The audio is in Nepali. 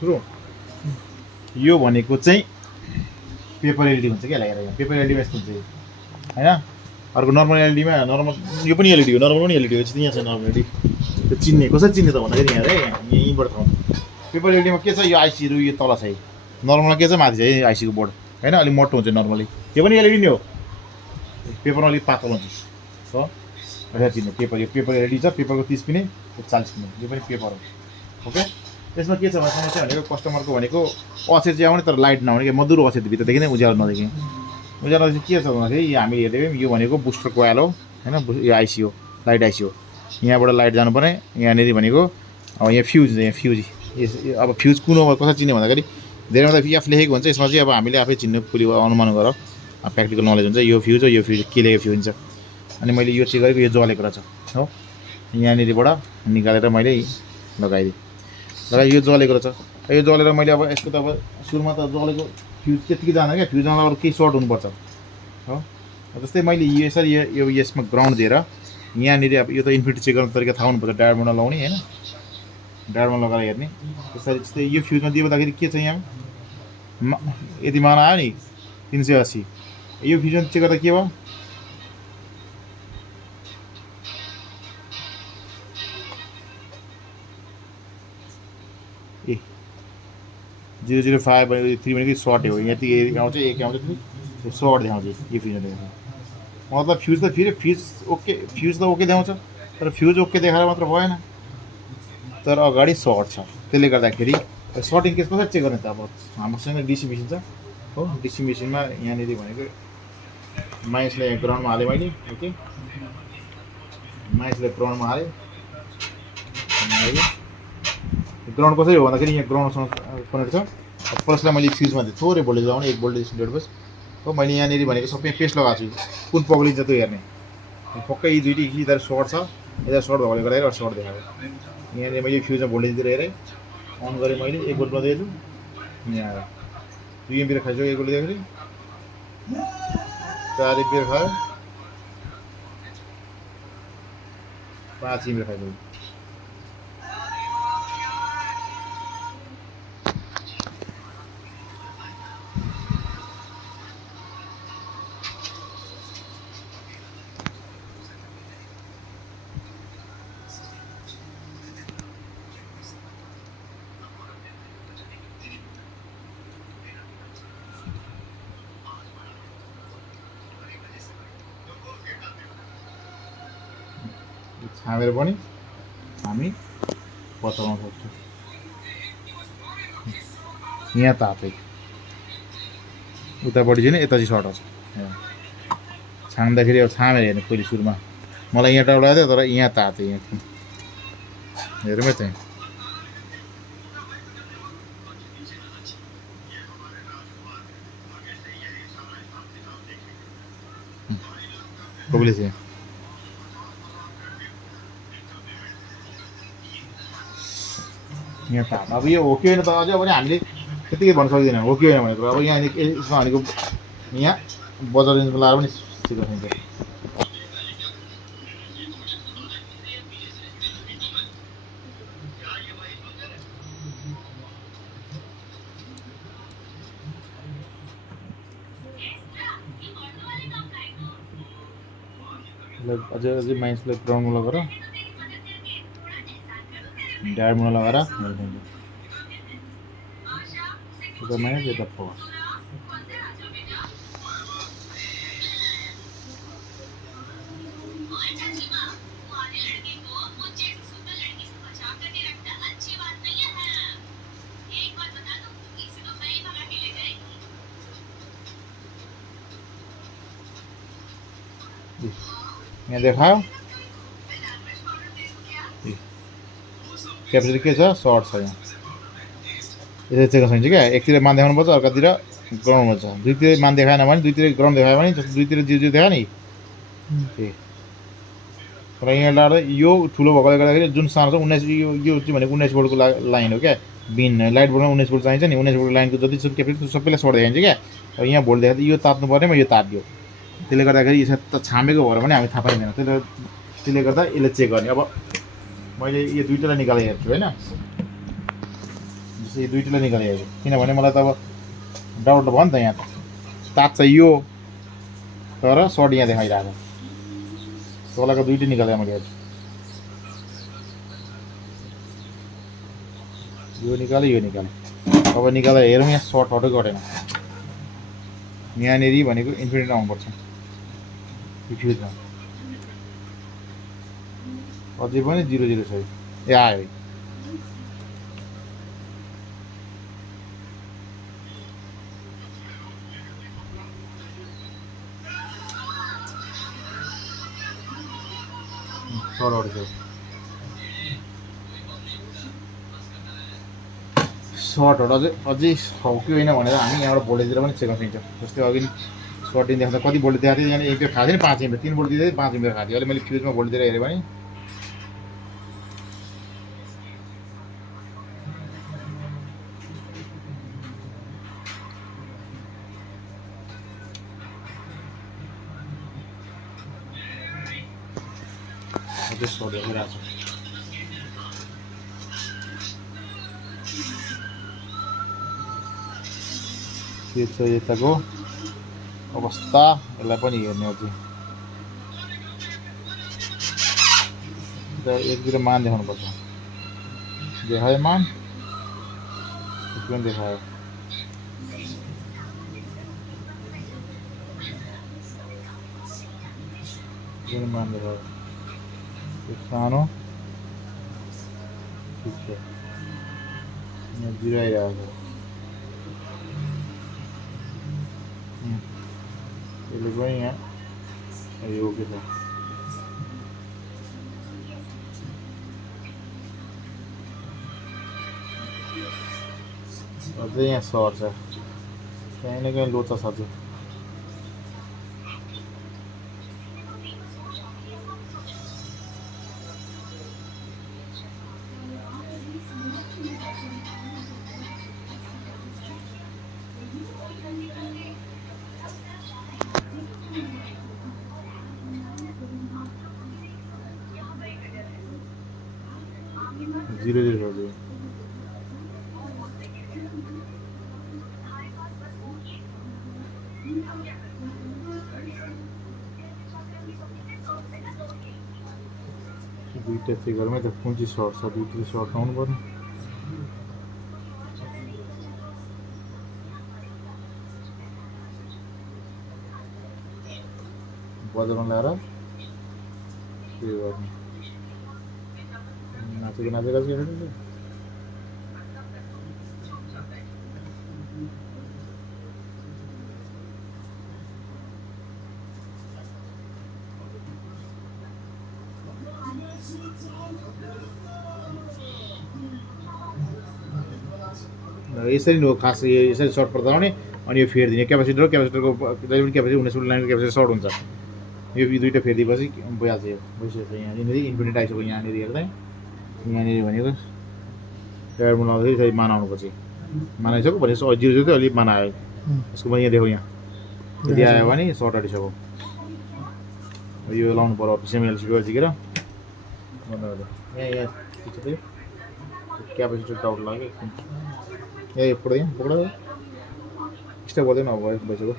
सुरु यो भनेको चाहिँ पेपर एलइडी हुन्छ क्या हेरेर यहाँ पेपर एलइडीमा यस्तो हुन्छ हैन अर्को नर्मल एलइडीमा नर्मल यो पनि एलइडी हो नर्मल पनि एलइडी हो यहाँ छ नर्मल एलइडी त्यो चिन्ने कसरी चिन्ने त भन्दाखेरि यहाँ रे यहीँबाट थाहा पेपर एलइडीमा के छ यो आइसीहरू यो तल छ है नर्मलमा के छ माथि छ है आइसीको बोर्ड हैन अलि मोटो हुन्छ नर्मली यो पनि एलइडी नै हो पेपरमा अलिक पातलो हुन्छ हो भनेर चिन्नु पेपर यो पेपर एलइडी छ पेपरको 30 पिने 40 पिने यो पनि पेपर हो ओके त्यसमा के छ भने समस्या भनेको कस्टमरको भनेको अक्षर चाहिँ आउने तर लाइट नआउने के मधुरो अक्षर भित्रदेखि नै उज्यालो नदेख्ने उज्यालो चाहिँ के छ भन्दाखेरि हामी हेर्दै यो भनेको बुस्टर कोइल हो हैन यो आइसी हो लाइट आइसी हो यहाँबाट लाइट जानुपर्ने यहाँनिर भनेको अब यहाँ फ्युज अब फ्युज कुन हो कसरी चिन्ने भन्दाखेरि धेरैमा त एफ लेखेको हुन्छ यसमा चाहिँ अब हामीले आफै चिन्नु पुलि अनुमान गर प्र्याक्टिकल नलेज हुन्छ यो फ्युज हो यो फ्युज के लेखेको फ्युज हुन्छ अनि मैले यो चेक गरेको यो जलेको रहेछ हो यहाँनिरबाट निकालेर मैले लगाइदिएँ यो जलेको रहेछ यो जलेर मैले अब यसको त अब सुरुमा त जलेको फ्युज त्यतिकै जाँदैन क्या फ्युज जाँदा अरू केही सर्ट हुनुपर्छ हो जस्तै मैले यसरी यो यसमा ग्राउन्ड दिएर यहाँनिर अब यो त इन्फिनिटी चेक गर्ने तरिका थाहा हुनुपर्छ डायरमा लगाउने हैन डायरमा लगाएर हेर्ने त्यसरी जस्तै यो फ्युजमा दिँदाखेरि के छ यहाँ यति मान आयो नि 380 यो फ्युजमा चेक गर्दा के भयो ए 005 भनेको 3 भनेको सर्ट हो यहाँ यति आउँछ एक आउँछ त्यो सर्ट देखाउँछ यो फ्युजमा देखाउँछ मतलब फ्युज त फेरि फ्युज त ओके देखाउँछ तर फ्युज ओके देखाएर मात्र भएन तर अगाडि सर्ट छ त्यसले गर्दाखेरि सर्टिङ केस कसरी चेक गर्ने त अब हाम्रोसँग डिसी मेसिन छ हो डिसी मेसिनमा यहाँनिर भनेको माइसलाई यहाँ ग्राउन्डमा हालेँ मैले ओके माइसलाई ग्राउन्डमा हालेँ ग्राउन्ड कसरी हो भन्दाखेरि यहाँ ग्राउन्डसँग कनेक्ट छ प्लसलाई मैले फ्युजमा दिएँ थोरै भोल्टेज लगाउने 1 भोल्टेज 1.5 भोल्ट हो मैले यहाँनिर भनेको सबै पेस्ट लगाएको छु कुन पब्लिक जस्तो हेर्ने पक्कै यी दुईटी इधर सर्ट छ यता सर्ट भएकोले गर्दाखेरि सर्ट देखाएको यहाँनिर मैले फ्युजमा भोल्टेज दिएर हेरेँ अन गरेँ मैले 1 भोल्टमा दिएछु यहाँ आएर 2 एम्पियर खाइसक्यो 1 भोल्ट दिएँ 4 एम्पियर खायो 5 एम्पियर खाइसक्यो छामेर पनि हामी बचाउन सक्छौँ यहाँ तातै उतापट्टि चाहिँ यता चाहिँ सर्ट छ छाम्दाखेरि अब छामेर हेर्ने पहिले सुरुमा मलाई यहाँ टाढो लाग्यो तर यहाँ तातै यहाँ हेरौँ चाहिँ कहिले चाहिँ यहाँ ताप अब यो हो कि होइन त अझै पनि हामीले त्यतिकै भन्न सक्दैनौँ हो कि होइन भनेको अब यहाँ यसमा भनेको यहाँ बजार रेन्जमा लाएर पनि सिक्न सकिन्छ अझै माइन्सलाई ग्राउन्डमा लगाएर डायरमा लगाएर माइनस यता प्लस यहाँ देखायो क्यापेसिटी के छ सर्ट छ यहाँ यसरी चेक गर्न सकिन्छ क्या एकतिर मान देखाउनुपर्छ अर्कातिर ग्राउन्डमा छ दुईतिर मान देखाएन भने दुईतिर ग्राउन्ड देखायो भने जस्तो दुईतिर जिरो देखायो नि र यहाँ लाएर यो ठुलो भएकोले गर्दाखेरि जुन सानो छ 19 यो चाहिँ भनेको 19 भोल्टको लाइन हो क्या बिन लाइट बोर्डमा 19 भोल्ट चाहिन्छ नि 19 भोल्टको लाइनको जति छ क्यापेसिटी सबैलाई सर्ट देखाइन्छ क्या अब यहाँ भोल्ट देखाएको यो तात्नु पर्नेमा यो तात्यो त्यसले गर्दाखेरि यो त छामेको भएर पनि हामी थाहा पाइँदैन त्यसले गर्दा यसले चेक गर्ने अब मैले यो दुईटालाई निकालेर हेर्छु हैन त्यसै दुईटैलाई निकालिहाल्छु किनभने मलाई त अब डाउट भयो नि त यहाँ तात चाहिँ यो तर सर्ट यहाँ देखाइरहेको तलको दुईटै निकालेँ मैले आज यो निकालेँ अब निकालेर हेरौँ यहाँ सर्टहरू गरेन यहाँनिर भनेको इन्फिनिटी आउनुपर्छ फ्युजमा अझै पनि 0-0 छ ए आयो सर्टहरू अझै हो कि होइन भनेर हामी यहाँबाट भोल्टेजतिर पनि चेक गर्न सकिन्छ जस्तै अघि सर्ट देखाउँदा कति भोल्टेज दिएको थियो यहाँ एम्पियर खाएको थियो नि 5 एम्पियर 3 भोल्ट दिँदै 5 एम्पियर खाएको थियो अहिले मैले फ्युजमा भोल्टेज दिएर हेरेँ भने अझै सर्ट भइरहेको छ के छ यताको अवस्था यसलाई पनि हेर्ने अझै एकतिर मान देखाउनुपर्छ देखायो मान पनि देखायो मान देखायो सानो ठिक छ यहाँ 0 आइरहेको छ यसले पनि यहाँ यो के छ अझै यहाँ सर्ट छ कहीँ न कहीँ लोचा छ चाहिँ जीरो जीरो हो गया दुईटा फिगरमा त कुन चाहिँ सर्ट छ दुईटै सर्ट आउनु पर्यो बजारमा ल्याएर के गर्ने नाचेको नाचेको छ यसरी नो खास यसरी सर्ट पर्दा आउने अनि यो फेर्दिने क्यापेसिटर क्यापेसिटरको जहिले पनि क्यापेसिटी 19 लाइनको क्यापेसिटर सर्ट हुन्छ यो दुईटा फेर्दिएपछि भइहाल्छ यो भइसक्यो यहाँनिर इन्फिनिट आइसक्यो यहाँनिर हेर्दा यहाँनिर भनेको टर्मिनल आउँदाखेरि फेरि मान आउनुपर्छ मान आइसक्यो भनेपछि 0 थियो अलिक मान आयो यसको पनि यहाँ देखो यहाँ यदि आयो भने सर्ट आइसक्यो यो लाउनु पर्यो सेमी एलसीडी झिकेर यहाँ क्यापेसिटर डाउट लाग्यो ए पक्ड़ा स्टेप गर्दैन अब भइसक्यो